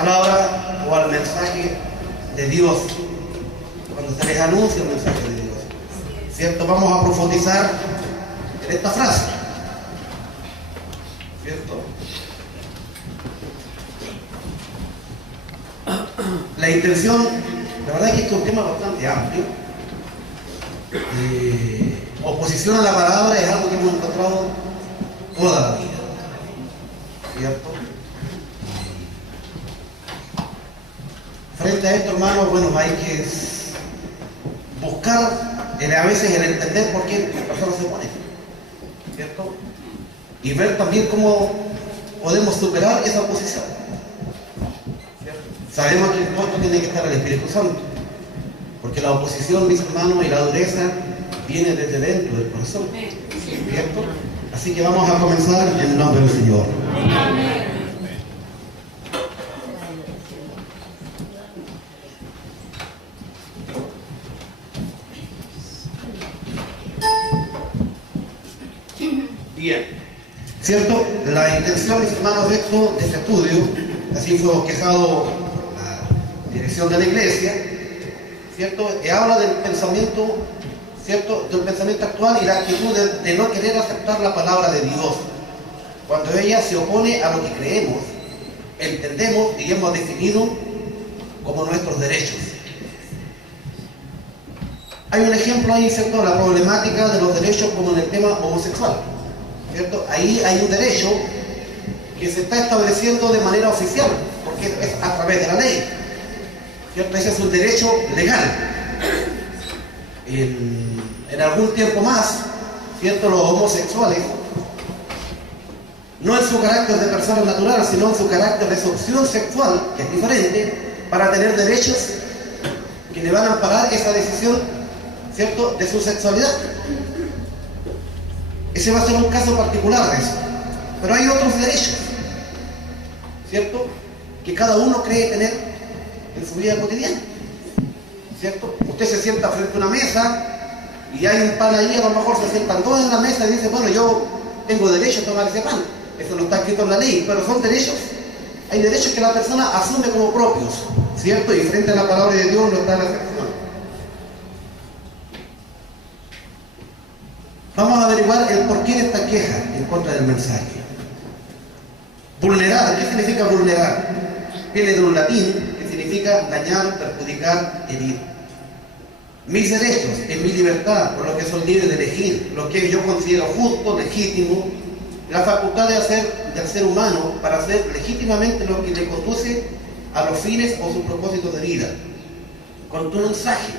palabra o al mensaje de Dios, cuando se les anuncia el mensaje de Dios, ¿cierto? Vamos a profundizar en esta frase, ¿cierto? La intención, la verdad es que este es un tema bastante amplio. Oposición a la palabra es algo que hemos encontrado toda la vida, ¿cierto? Frente a esto, hermanos, bueno, hay que buscar a veces el entender por qué las personas se oponen, ¿cierto? Y ver también cómo podemos superar esa oposición, ¿cierto? Sabemos que el punto tiene que estar el Espíritu Santo, porque la oposición, mis hermanos, y la dureza viene desde dentro del corazón, ¿cierto? Así que vamos a comenzar en el nombre del Señor. Amén. Bien, ¿cierto? La intención, mis hermanos, de este estudio, así fue bosquejado por la dirección de la iglesia, ¿cierto? Que habla del pensamiento, ¿cierto? Del pensamiento actual y la actitud de no querer aceptar la palabra de Dios, cuando ella se opone a lo que creemos, entendemos y hemos definido como nuestros derechos. Hay un ejemplo ahí, ¿cierto? La problemática de los derechos como en el tema homosexual, ¿cierto? Ahí hay un derecho que se está estableciendo de manera oficial, porque es a través de la ley, ¿cierto? Ese es un derecho legal. En algún tiempo más, ¿cierto? Los homosexuales, no en su carácter de persona natural, sino en su carácter de su opción sexual, que es diferente, para tener derechos que le van a amparar esa decisión, ¿cierto?, de su sexualidad. Ese va a ser un caso particular de eso. Pero hay otros derechos, ¿cierto?, que cada uno cree tener en su vida cotidiana, ¿cierto? Usted se sienta frente a una mesa y hay un pan ahí, a lo mejor se sientan todos en la mesa y dice, bueno, yo tengo derecho a tomar ese pan. Eso no está escrito en la ley, pero son derechos. Hay derechos que la persona asume como propios, ¿cierto? Y frente a la palabra de Dios no está la excepción. Vamos a averiguar el porqué de esta queja en contra del mensaje. Vulnerar, ¿qué significa vulnerar? Viene de un latín que significa dañar, perjudicar, herir. Mis derechos, en mi libertad, por lo que soy libre de elegir, lo que yo considero justo, legítimo, la facultad de hacer del ser humano para hacer legítimamente lo que le conduce a los fines o sus propósitos de vida. Con tu mensaje.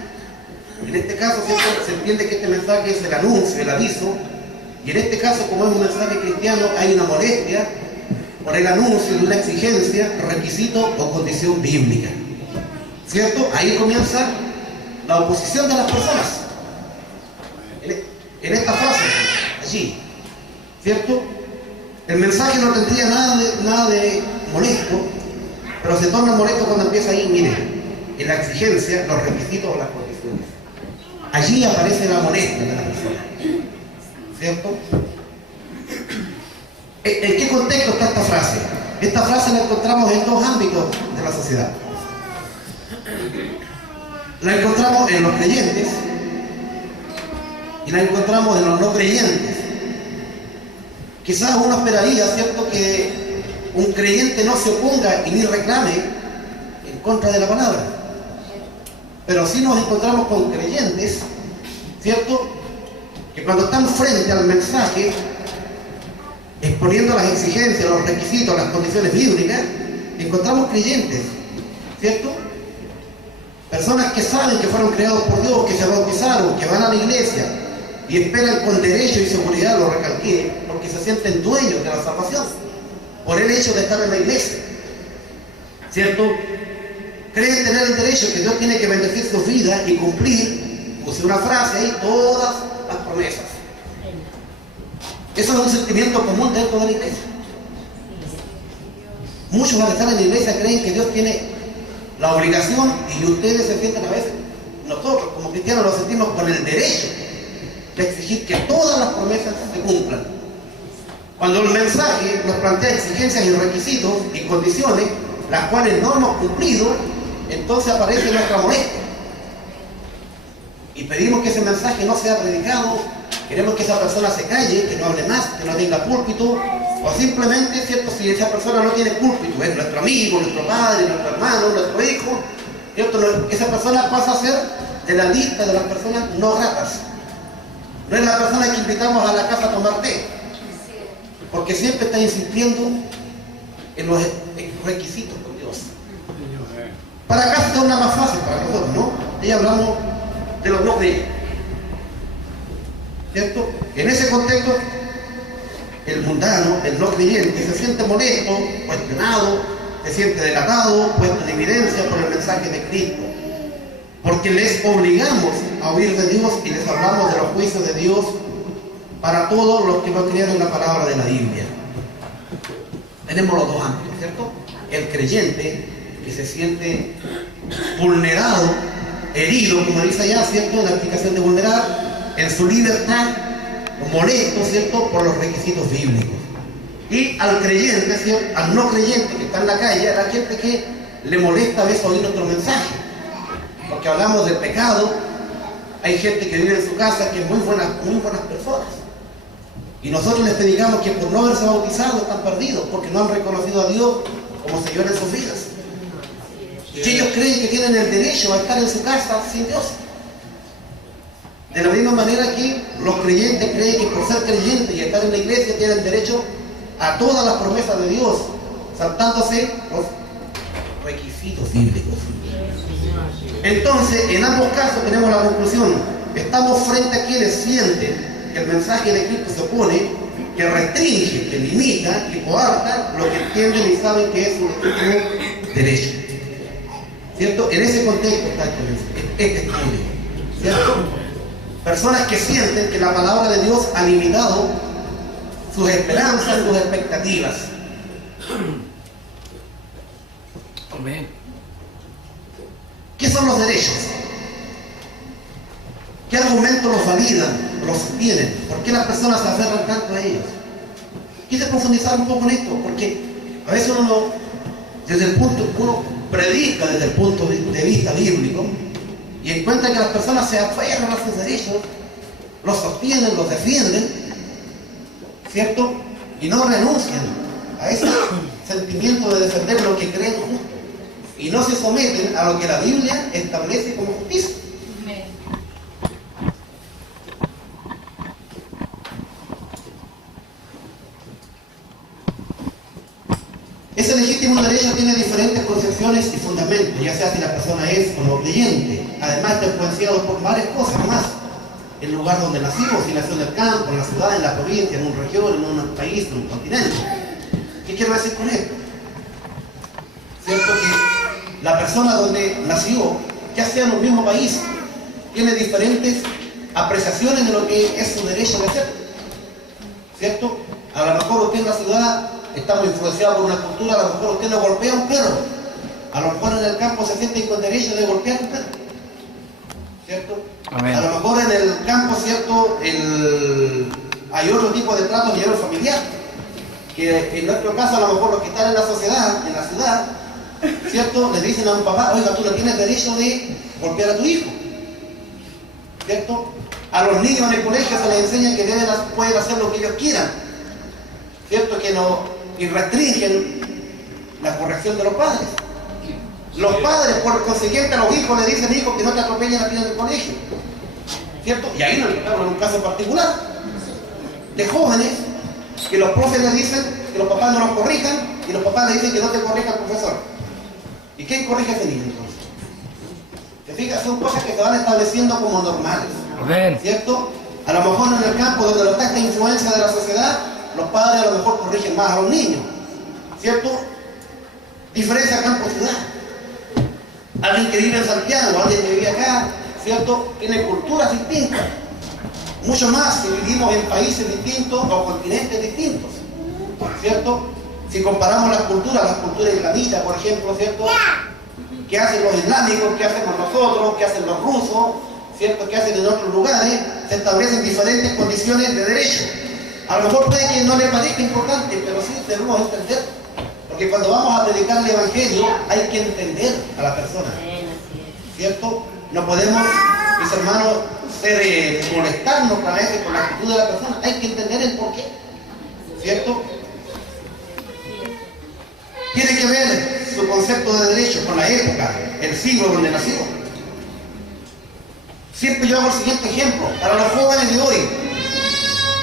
En este caso se entiende que este mensaje es el anuncio, el aviso, y en este caso, como es un mensaje cristiano, hay una molestia por el anuncio de una exigencia, requisito o condición bíblica, ¿cierto? Ahí comienza la oposición de las personas en esta frase, allí, ¿cierto? El mensaje no tendría nada de molesto, pero se torna molesto cuando empieza ahí, mire, en la exigencia, los requisitos o las condiciones. Allí aparece la molestia de la persona, ¿cierto? ¿En qué contexto está esta frase? Esta frase la encontramos en dos ámbitos de la sociedad. La encontramos en los creyentes y la encontramos en los no creyentes. Quizás uno esperaría, ¿cierto?, que un creyente no se oponga y ni reclame en contra de la palabra. Pero sí nos encontramos con creyentes, ¿cierto?, que cuando están frente al mensaje, exponiendo las exigencias, los requisitos, las condiciones bíblicas, encontramos creyentes, ¿cierto? Personas que saben que fueron creados por Dios, que se bautizaron, que van a la iglesia y esperan con derecho y seguridad, lo recalqué, porque se sienten dueños de la salvación por el hecho de estar en la iglesia, ¿cierto? Creen tener el derecho que Dios tiene que bendecir su vida y cumplir, puse una frase ahí, todas las promesas. Eso es un sentimiento común dentro de la iglesia. Muchos al estar en la iglesia creen que Dios tiene la obligación, y ustedes se sienten a veces, nosotros como cristianos nos sentimos con el derecho de exigir que todas las promesas se cumplan. Cuando el mensaje nos plantea exigencias y requisitos y condiciones las cuales no hemos cumplido, entonces aparece nuestra molestia. Y pedimos que ese mensaje no sea predicado, queremos que esa persona se calle, que no hable más, que no tenga púlpito, o simplemente, ¿cierto? Si esa persona no tiene púlpito, es nuestro amigo, nuestro padre, nuestro hermano, nuestro hijo, ¿cierto? Esa persona pasa a ser de la lista de las personas no gratas. No es la persona que invitamos a la casa a tomar té, porque siempre está insistiendo en los requisitos con Dios. Para acá se torna más fácil para nosotros, ¿no? Y hablamos de los no creyentes, ¿cierto? En ese contexto, el mundano, el no creyente, se siente molesto, cuestionado, se siente delatado, puesto en evidencia por el mensaje de Cristo, porque les obligamos a oír de Dios y les hablamos de los juicios de Dios para todos los que no creen en la palabra de la Biblia. Tenemos los dos ámbitos, ¿cierto? El creyente que se siente vulnerado, herido, como dice allá, ¿cierto? La explicación de vulnerar, en su libertad, molesto, ¿cierto? Por los requisitos bíblicos. Y al creyente, ¿cierto? Al no creyente que está en la calle, a la gente que le molesta a veces oír nuestro mensaje. Porque hablamos del pecado, hay gente que vive en su casa que es muy buenas personas. Y nosotros les predicamos que por no haberse bautizado están perdidos, porque no han reconocido a Dios como Señor en sus vidas. Y ellos creen que tienen el derecho a estar en su casa sin Dios. De la misma manera que los creyentes creen que por ser creyentes y estar en la iglesia tienen derecho a todas las promesas de Dios, saltándose los requisitos bíblicos. Entonces, en ambos casos tenemos la conclusión: estamos frente a quienes sienten que el mensaje de Cristo se opone, que restringe, que limita, que coarta lo que entienden y saben que es un legítimo derecho. ¿Cierto? En ese contexto está este estudio, ¿cierto? Personas que sienten que la palabra de Dios ha limitado sus esperanzas, sus expectativas. Amén. ¿Qué son los derechos? ¿Qué argumentos los validan, los sostienen? ¿Por qué las personas se aferran tanto a ellos? Quise profundizar un poco en esto, porque a veces uno predica desde el punto de vista bíblico y encuentra que las personas se aferran a sus derechos, los sostienen, los defienden, ¿cierto? Y no renuncian a ese sentimiento de defender lo que creen justo. Y no se someten a lo que la Biblia establece como justicia. Ese legítimo derecho tiene diferentes concepciones y fundamentos, ya sea si la persona es o no creyente. Además está influenciado por varias cosas más. El lugar donde nació, si nació en el campo, en la ciudad, en la provincia, en una región, en un país, en un continente. ¿Qué quiero decir con esto? Cierto que la persona donde nació, ya sea en un mismo país, tiene diferentes apreciaciones de lo que es su derecho de hacer. ¿Cierto? A lo mejor usted en la ciudad estamos influenciados por una cultura, a lo mejor usted no golpea a un perro, a lo mejor en el campo se siente con derecho de golpear a un perro, ¿cierto? Amén. A lo mejor en el campo, ¿cierto? Hay otro tipo de trato a nivel familiar, que en nuestro caso a lo mejor los que están en la sociedad, en la ciudad, ¿cierto? Le dicen a un papá: oiga, tú no tienes derecho de golpear a tu hijo, ¿cierto? A los niños en el colegio se les enseña que pueden hacer lo que ellos quieran, ¿cierto? Que no, y restringen la corrección de los padres. Los padres, por consiguiente, a los hijos le dicen: hijo, que no te atropellen a ti en el colegio, ¿cierto? Y ahí nos encontramos en un caso particular de jóvenes que los profes les dicen que los papás no los corrijan y los papás le dicen que no te corrija el profesor. ¿Y quién corrige a ese niño entonces? ¿Te fijas? Son cosas que se van estableciendo como normales, ¿cierto? A lo mejor en el campo donde no está esta influencia de la sociedad, los padres a lo mejor corrigen más a los niños, ¿cierto? Diferencia campo-ciudad. Alguien que vive en Santiago, alguien que vive acá, ¿cierto? Tiene culturas distintas. Mucho más si vivimos en países distintos o continentes distintos, ¿cierto? Si comparamos las culturas islamitas, por ejemplo, ¿cierto? ¿Qué hacen los islámicos? ¿Qué hacemos nosotros? ¿Qué hacen los rusos? ¿Cierto? ¿Qué hacen en otros lugares? Se establecen diferentes condiciones de derecho. A lo mejor puede que no le parezca importante, pero sí debemos entender Porque cuando vamos a predicar el Evangelio hay que entender a la persona, ¿cierto? No podemos, mis hermanos, molestarnos a veces con la actitud de la persona. Hay que entender el porqué, ¿cierto? Tiene que ver su concepto de derecho con la época, el siglo donde nació. Siempre yo hago el siguiente ejemplo. Para los jóvenes de hoy,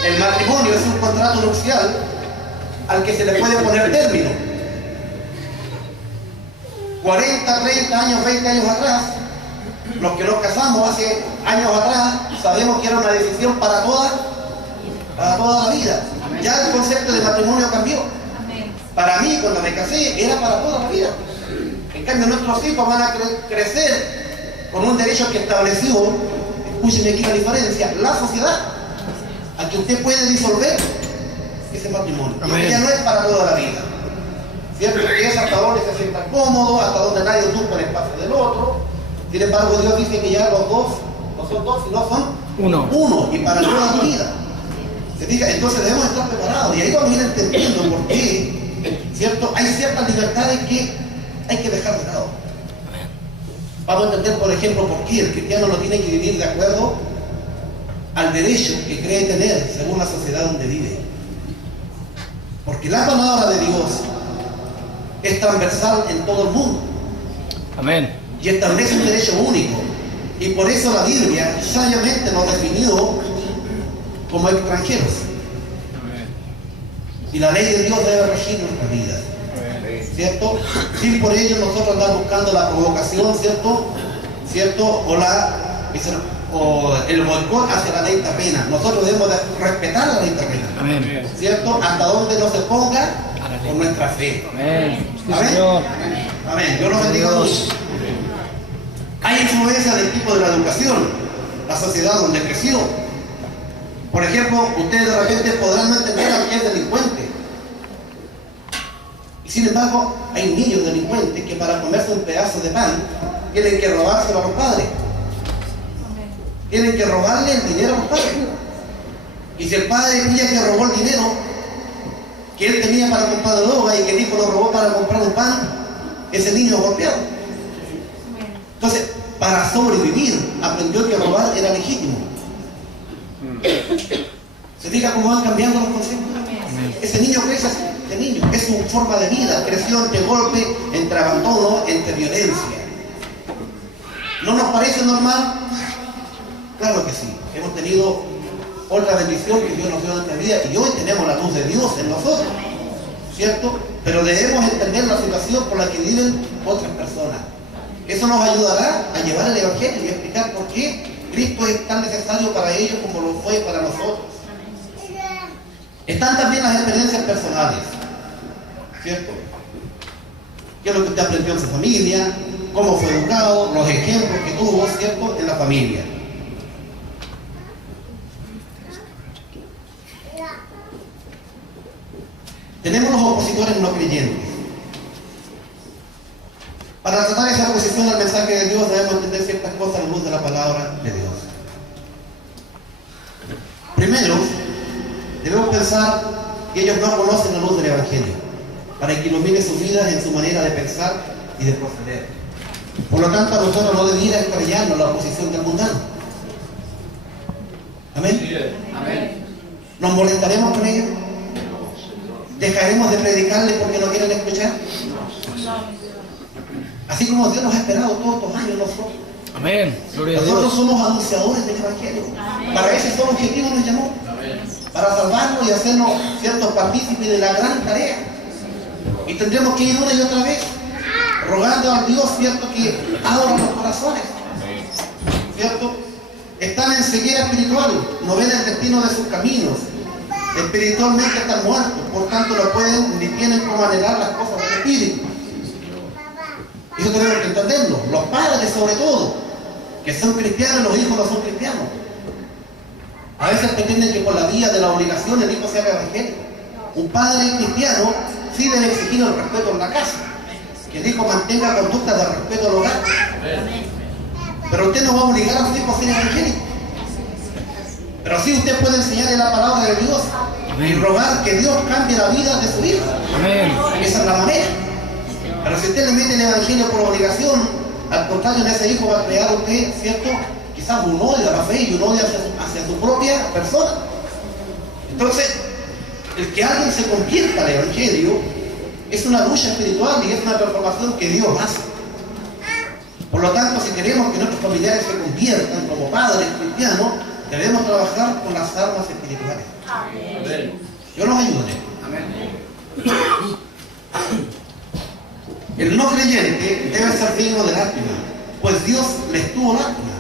el matrimonio es un contrato nupcial al que se le puede poner término. 40, 30 años, 20 años atrás, los que nos casamos hace años atrás, sabemos que era una decisión para toda la vida. Ya el concepto de matrimonio cambió. Para mí, cuando me casé, era para toda la vida. En cambio, nuestros hijos van a crecer con un derecho que estableció, escúcheme aquí la diferencia, la sociedad, a que usted puede disolver ese matrimonio. Porque ya no es para toda la vida. ¿Cierto? Que es hasta donde se sienta cómodo, hasta donde nadie ocupa el espacio del otro. Sin embargo, Dios dice que ya los dos no son dos, sino son uno y para toda la vida. ¿Se fija? Entonces debemos estar preparados y ahí vamos a ir entendiendo por qué, ¿cierto? Hay ciertas libertades que hay que dejar de lado. Vamos a entender, por ejemplo, por qué el cristiano no tiene que vivir de acuerdo al derecho que cree tener según la sociedad donde vive. Porque la palabra de Dios es transversal en todo el mundo. Amén. Y establece un derecho único. Y por eso la Biblia sabiamente nos definió como extranjeros. Y la ley de Dios debe regir nuestras vidas, ¿cierto? Sin por ello nosotros andar buscando la provocación, ¿cierto? O el boicot hacia la ley terrena. Nosotros debemos de respetar la ley terrena. Amén. ¿Cierto? Hasta donde no se ponga con nuestra fe. Amén. Amén. Amén. Dios nos bendiga a todos. Hay influencia del tipo de la educación, la sociedad donde creció. Por ejemplo, ustedes de repente podrán no entender a quién es delincuente. Y sin embargo, hay niños delincuentes que para comerse un pedazo de pan tienen que robárselo a los padres. Tienen que robarle el dinero a los padres. Y si el padre pilla que robó el dinero que él tenía para comprar droga y que el hijo lo robó para comprar un pan, ese niño es golpeado. Entonces, para sobrevivir, aprendió que robar era legítimo. ¿Se fija cómo van cambiando los conceptos? Ese niño crece así, de niño. Es su forma de vida. Creció entre golpe, entre abandono, entre violencia. ¿No nos parece normal? Claro que sí. Hemos tenido otra bendición que Dios nos dio en nuestra vida y hoy tenemos la luz de Dios en nosotros, ¿cierto? Pero debemos entender la situación por la que viven otras personas. Eso nos ayudará a llevar el Evangelio y a explicar por qué Cristo es tan necesario para ellos como lo fue para nosotros. Están también las experiencias personales, ¿cierto? ¿Qué es lo que usted aprendió en su familia? ¿Cómo fue educado? Los ejemplos que tuvo, ¿cierto? En la familia. Tenemos los opositores no creyentes. Para tratar esa oposición al mensaje de Dios debemos entender ciertas cosas a la luz de la palabra de Dios. Primero, debemos pensar que ellos no conocen la luz del Evangelio, para que ilumine sus vidas en su manera de pensar y de proceder. Por lo tanto, a nosotros no debiera estrellarnos la oposición del mundano. ¿Amén? Amén. ¿Nos molestaremos con ellos? ¿Dejaremos de predicarles porque no quieren escuchar? Así como Dios nos ha esperado todos estos años nosotros. Amén. Gloria a Nosotros Dios. somos anunciadores del Evangelio. Para ese solo objetivo nos llamó. Para salvarnos y hacernos ciertos partícipes de la gran tarea. Y tendremos que ir una y otra vez rogando al Dios, ¿cierto?, que abra los corazones. ¿Cierto? Están en ceguera espiritual, no ven el destino de sus caminos. Espiritualmente están muertos, por tanto no pueden ni tienen cómo anhelar las cosas del Espíritu. Eso tenemos que entenderlo. Los padres, sobre todo, que son cristianos, los hijos no son cristianos. A veces pretenden que por la vía de la obligación el hijo se haga evangélico. Un padre cristiano sí debe exigir el respeto en la casa, que el hijo mantenga conducta de respeto al hogar. Pero usted no va a obligar a su hijo a ser evangélico. Pero sí usted puede enseñarle la palabra de Dios y rogar que Dios cambie la vida de su hijo. Amén. Esa es la manera. Pero si usted le mete el evangelio por obligación, al contrario, en ese hijo va a crear usted, ¿cierto? Quizás un odio a la fe y un odio hacia su propia persona. Entonces, el que alguien se convierta al evangelio es una lucha espiritual y es una transformación que Dios hace. Por lo tanto, si queremos que nuestros familiares se conviertan como padres cristianos, debemos trabajar con las armas espirituales. Amén. Yo los ayudaré. Amén. El no creyente debe ser digno de lástima, pues Dios les tuvo lástima.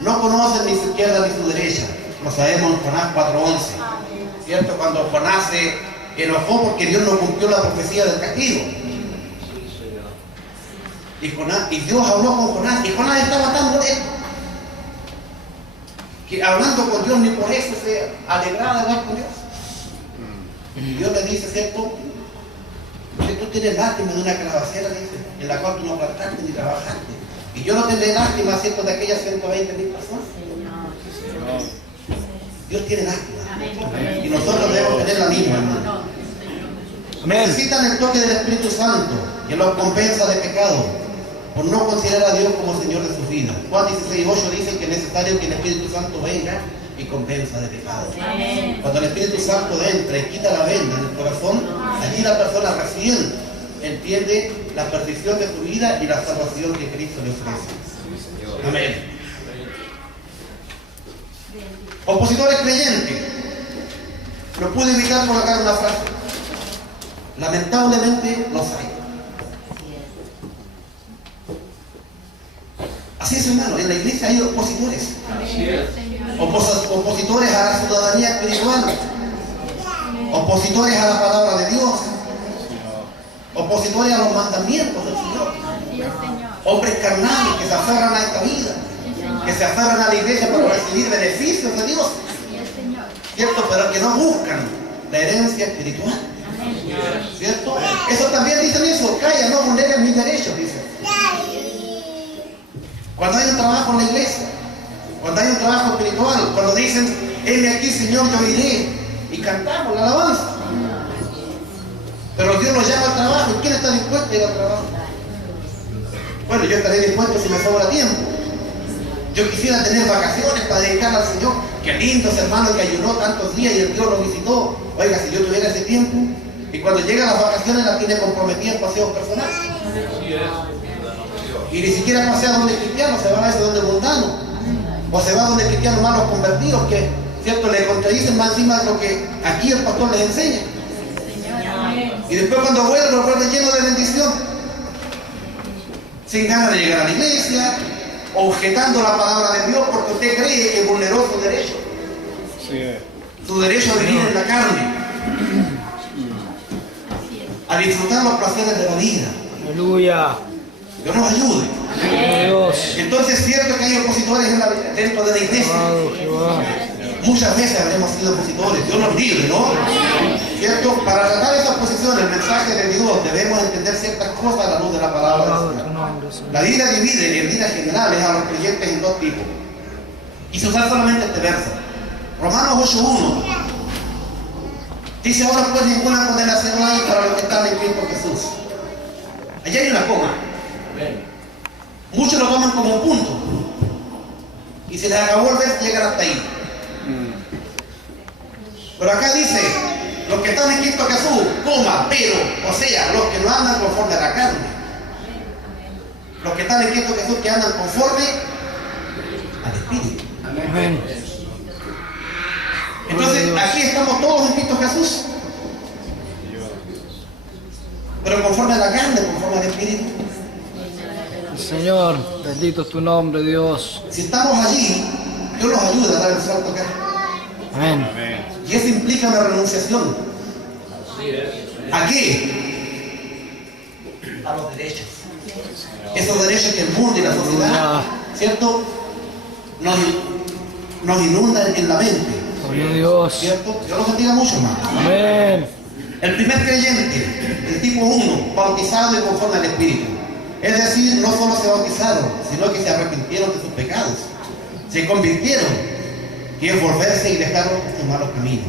No conocen ni su izquierda ni su derecha. Lo sabemos en Jonás 4:11. ¿Cierto? Cuando Jonás se enojó porque Dios no cumplió la profecía del castigo. Y Dios habló con Jonás, y Jonás estaba tan molesto que hablando con Dios ni por eso se alegraba de hablar con Dios. Y Dios le dice, ¿cierto? Que tú tienes lástima de una calabacera, dice, en la cual tú no plantaste ni trabajaste. Y yo no tendré lástima, ¿cierto?, de aquellas 120,000 personas. Dios tiene lástima. Y nosotros debemos tener la misma, hermano. Necesitan el toque del Espíritu Santo, que los compensa de pecado, por no considerar a Dios como Señor de sus vidas. Juan 16:8 dice que es necesario que el Espíritu Santo venga y compensa de pecado. Cuando el Espíritu Santo entra y quita la venda en el corazón, allí la persona recién entiende la perdición de su vida y la salvación que Cristo le ofrece. Amén. Opositores creyentes. No pude evitar colocar una frase. Lamentablemente los hay. Así es, hermano, en la iglesia hay opositores. Opositores a la ciudadanía espiritual. Opositores a la palabra de Dios. Opositores a los mandamientos del Señor. Hombres carnales que se aferran a esta vida, que se aferran a la iglesia para recibir beneficios de Dios, ¿cierto? Pero que no buscan la herencia espiritual, ¿cierto? Eso también dicen eso, calla, no vulneres mis derechos, dicen. Cuando hay un trabajo en la iglesia, cuando hay un trabajo espiritual, cuando dicen, heme aquí, Señor, yo iré, y cantamos la alabanza. Pero Dios nos llama al trabajo, ¿y quién está dispuesto a ir al trabajo? Bueno, yo estaré dispuesto si me sobra tiempo. Yo quisiera tener vacaciones para dedicar al Señor. Qué lindo ese hermano que ayunó tantos días y el Dios lo visitó. Oiga, si yo tuviera ese tiempo, y cuando llegan las vacaciones las tiene comprometidas en paseos personales. Y ni siquiera pasea donde cristianos, se va a ese donde mundano. O se va donde cristianos malos convertidos que, ¿cierto?, le contradicen más encima de lo que aquí el pastor les enseña. Y después cuando vuelve, lo vuelve lleno de bendición. Sin ganas de llegar a la iglesia, objetando la palabra de Dios porque usted cree que vulneró su derecho. Su derecho a vivir en la carne, a disfrutar los placeres de la vida. Aleluya. Dios nos ayude. Dios. Entonces es cierto que hay opositores dentro de la iglesia. Muchas veces habremos sido opositores. Dios nos libre, ¿no? ¿Cierto? Para tratar esa posición, el mensaje de Dios, debemos entender ciertas cosas a la luz de la palabra del Señor. La Biblia divide en líneas generales a los creyentes en dos tipos. Y se usa solamente este verso. Romanos 8:1 dice, ahora pues ninguna condenación hay para los que están en Cristo Jesús. Allí hay una coma. Muchos lo toman como un punto. Y si les acabó el verso, llegan hasta ahí. Pero acá dice, los que están en Cristo Jesús, coma, pero, o sea, los que no andan conforme a la carne. Los que están en Cristo Jesús que andan conforme al Espíritu. Amén. Entonces, aquí estamos todos en Cristo Jesús. Pero conforme a la carne, conforme al Espíritu. Señor, bendito es tu nombre, Dios. Si estamos allí, Dios nos ayuda a dar el salto acá. Amén. Y eso implica una renunciación. ¿A qué? A los derechos. Esos derechos que el mundo y la sociedad, ¿cierto?, nos inundan en la mente. Gloria a Dios. ¿Cierto? Dios los bendiga mucho, hermano. Amén. El primer creyente, el tipo 1, bautizado y conforme al Espíritu. Es decir, no solo se bautizaron, sino que se arrepintieron de sus pecados. Se convirtieron, que es volverse y dejar sus malos caminos.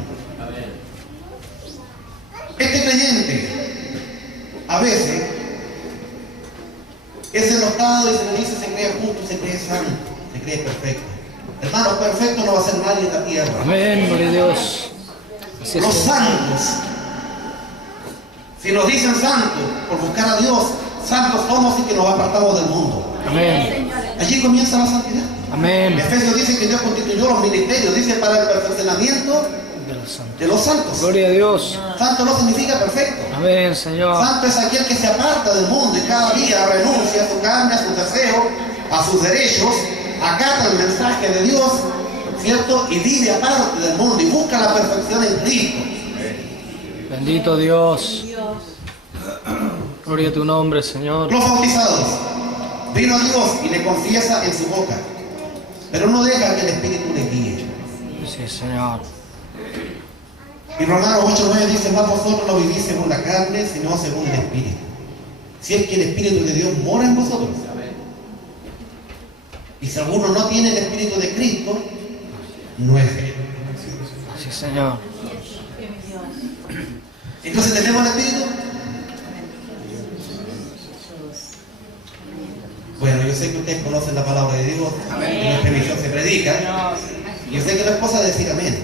Este creyente, a veces, es enojado y se le dice se cree justo, se cree santo, se cree perfecto. Hermanos, perfecto no va a ser nadie en la tierra. Amén, gloria a Dios. Así es, Los Señor. santos, si nos dicen santos, por buscar a Dios, santos somos y que nos apartamos del mundo. Amén. Allí comienza la santidad. Amén. Efesios dice que Dios constituyó los ministerios, dice para el perfeccionamiento De los santos. de los santos. Gloria a Dios. Santo no significa perfecto. Amén, Señor. Santo es aquel que se aparta del mundo y cada día renuncia a su carne, a sus deseos, a sus derechos, acata el mensaje de Dios, ¿cierto? Y vive aparte del mundo y busca la perfección en Cristo. Bendito Dios. Gloria a tu nombre, Señor. Los bautizados, vino a Dios y le confiesa en su boca, pero no deja que el Espíritu le guíe. Sí, Señor. Y Romanos 8:9 dice, más vosotros no vivís según la carne, sino según el Espíritu. Si es que el Espíritu de Dios mora en vosotros. Y si alguno no tiene el Espíritu de Cristo, no es de él. Así, Señor. Entonces, ¿tenemos el Espíritu? Bueno, yo sé que ustedes conocen la palabra de Dios, en nuestra misión se predica. Y yo sé que no es cosa de decir amén,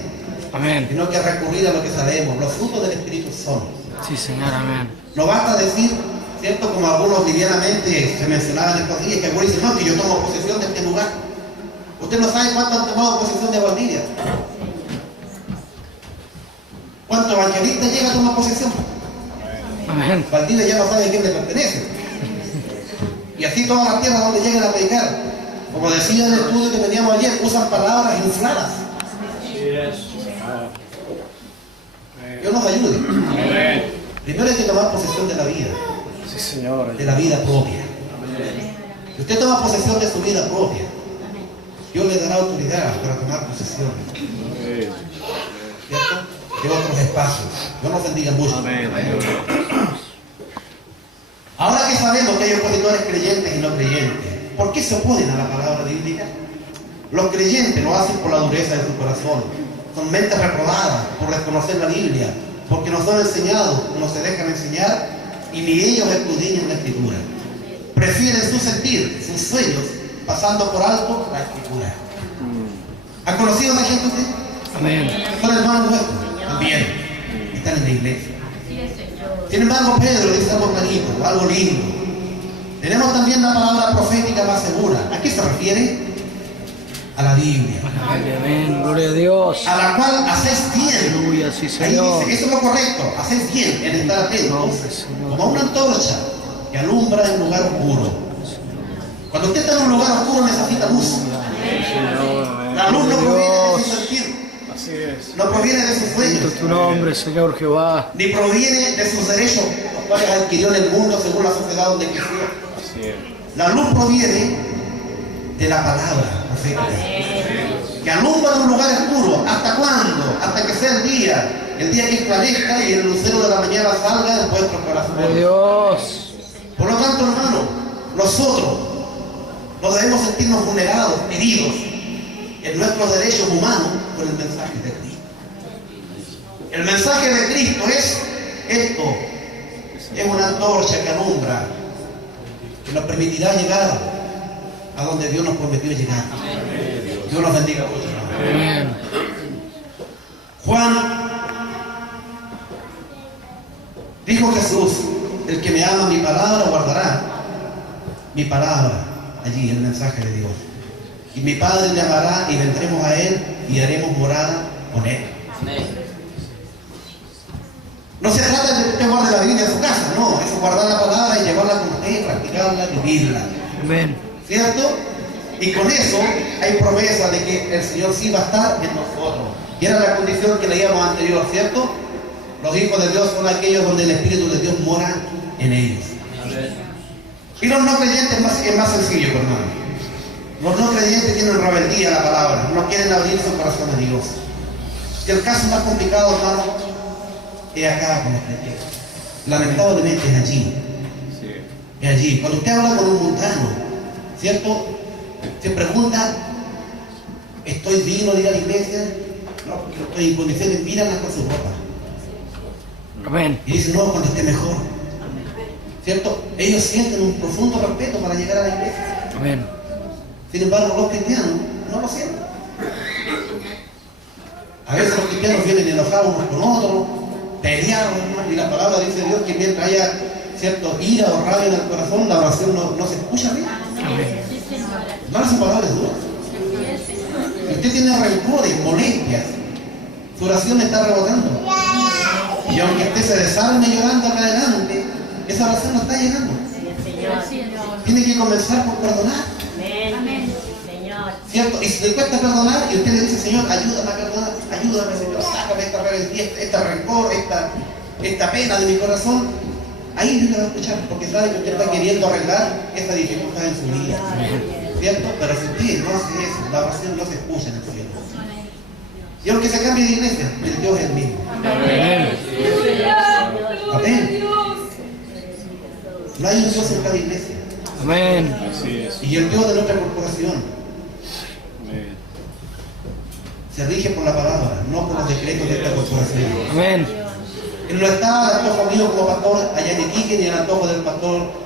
Amén. sino que recurrir a lo que sabemos. Los frutos del Espíritu son. Sí, Señor. Amén. No basta decir, ¿cierto? Como algunos livianamente se mencionaban en estos días, que algunos dicen, no, que yo tomo posesión de este lugar. Usted no sabe cuántos han tomado posesión de Valdivia. ¿Cuántos evangelistas llegan a tomar posesión? Amén. Valdivia ya no sabe a quién le pertenece. Y así todas las tierras donde lleguen a predicar. Como decía en el estudio que teníamos ayer, usan palabras infladas. Dios nos ayude. Primero hay que tomar posesión de la vida. Sí, Señor. De la vida propia. Si usted toma posesión de su vida propia, Dios le dará autoridad para tomar posesión, ¿cierto? De otros espacios. Dios nos bendiga mucho. Ahora que sabemos que hay opositores creyentes y no creyentes, ¿por qué se oponen a la palabra bíblica? Los creyentes lo hacen por la dureza de su corazón. Son mentes reprobadas por desconocer la Biblia, porque no son enseñados, no se dejan enseñar y ni ellos escudriñan la Escritura. Prefieren su sentir, sus sueños, pasando por alto la Escritura. ¿Han conocido a esa gente usted? Amén. Son hermanos nuestros, también. Están en la iglesia. Sin embargo, Pedro dice algo clarito, algo lindo. Tenemos también la palabra profética más segura. ¿A qué se refiere? A la Biblia. Amén. Gloria a Dios. A la cual hacéis bien. Aleluya, sí, Ahí Señor. dice, eso es lo correcto. Hacéis bien en estar atentos. Nombre, Señor. Como una antorcha que alumbra en un lugar oscuro. Cuando usted está en un lugar oscuro necesita luz. La luz no proviene de su sentir. Así es. No proviene de sus Bendito sueños. es tu nombre, Señor Jehová. Ni proviene de sus derechos, los cuales adquirió en el mundo según la sociedad donde creció. La luz proviene de la palabra profética, que alumbra en un lugar oscuro. ¿Hasta cuándo? Hasta que sea el día que esclarezca y el lucero de la mañana salga de vuestros Gloria a corazones. Dios. Por lo tanto, hermano, nosotros no debemos sentirnos vulnerados, heridos en nuestros derechos humanos por el mensaje de Cristo. El mensaje de Cristo es esto, es una antorcha que alumbra, que nos permitirá llegar a donde Dios nos prometió llegar. Dios nos bendiga mucho. Amén. Juan dijo Jesús, el que me ama mi palabra guardará mi palabra, allí el mensaje de Dios. Y mi Padre le amará y vendremos a Él y haremos morada con Él. No se trata de que usted guarde la Biblia en su casa, no, es guardar la palabra y llevarla con usted, practicarla, vivirla. Amén. ¿Cierto? Y con eso hay promesa de que el Señor sí va a estar en nosotros. Y era la condición que leíamos anterior, ¿cierto? Los hijos de Dios son aquellos donde el Espíritu de Dios mora en ellos. Y los no creyentes es más sencillo, hermano. Los no creyentes tienen rebeldía a la palabra, no quieren abrir su corazón a Dios. Y el caso más complicado, hermano, es acá con los creyentes. Lamentablemente es allí. Es allí. Cuando usted habla con un mundano, ¿cierto? Se pregunta, ¿estoy digno de ir a la iglesia? No, porque estoy en condiciones, míralas con su ropa. Amén. Y dicen, no, cuando esté mejor. ¿Cierto? Ellos sienten un profundo respeto para llegar a la iglesia. Amén. Sin embargo, los cristianos no lo sienten. A veces los cristianos vienen enojados unos con otros, peleados, hermano, y la palabra dice Dios que mientras haya cierto ira o rabia en el corazón, la oración no se escucha bien. Amén. Hermano, esa palabra es dura. Si usted tiene rencores, molestias, su oración está rebotando. Y aunque usted se desarme llorando acá adelante, esa oración no está llegando. Tiene que comenzar por perdonar. Amén. Señor. ¿Cierto? Y si le cuesta perdonar y usted le dice, Señor, ayúdame a perdonar, ayúdame, Señor, sácame esta rebeldía, este rencor, esta pena de mi corazón, ahí Dios le va a escuchar, porque sabe que usted está queriendo arreglar esa dificultad en su vida. ¿Cierto? Pero si usted no hace eso, la oración no se escucha en el cielo. Y aunque se cambie de iglesia, el Dios es el mismo. Amén. Amén. No hay un Dios en cada iglesia. Amén. Y el Dios de nuestra corporación se rige por la palabra, no por los decretos de esta corporación. Amén. Él no está al antojo mío como pastor allá en Iquique, ni al antojo del pastor